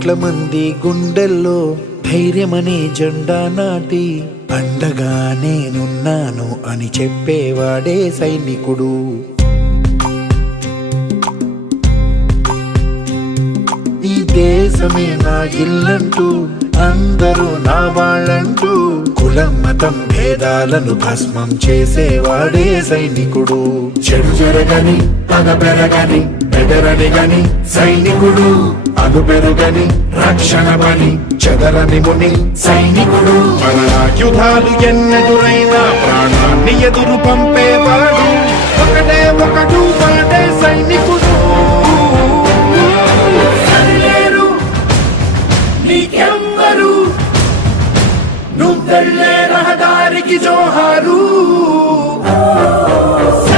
కోట్ల మంది గుండెల్లో ధైర్యమనే జెండా నాటి అండగా నేనున్నాను అని చెప్పేవాడే సైనికుడు. ఈ దేశమే నా ఇల్లంటూ అందరూ నా వాళ్ళంటూ కులం మతం భేదాలను భస్మం చేసేవాడే సైనికుడు. చెడు జరగని పగ పెరగని బెదరని గని సైనికుడు, అదు పెరుగని రక్షణ బలి చెదరని ముని సైనికుడు. మన ఆయుధాలు ఎన్నెదురైనా ప్రాణాన్ని ఎదురు పంపేవాడు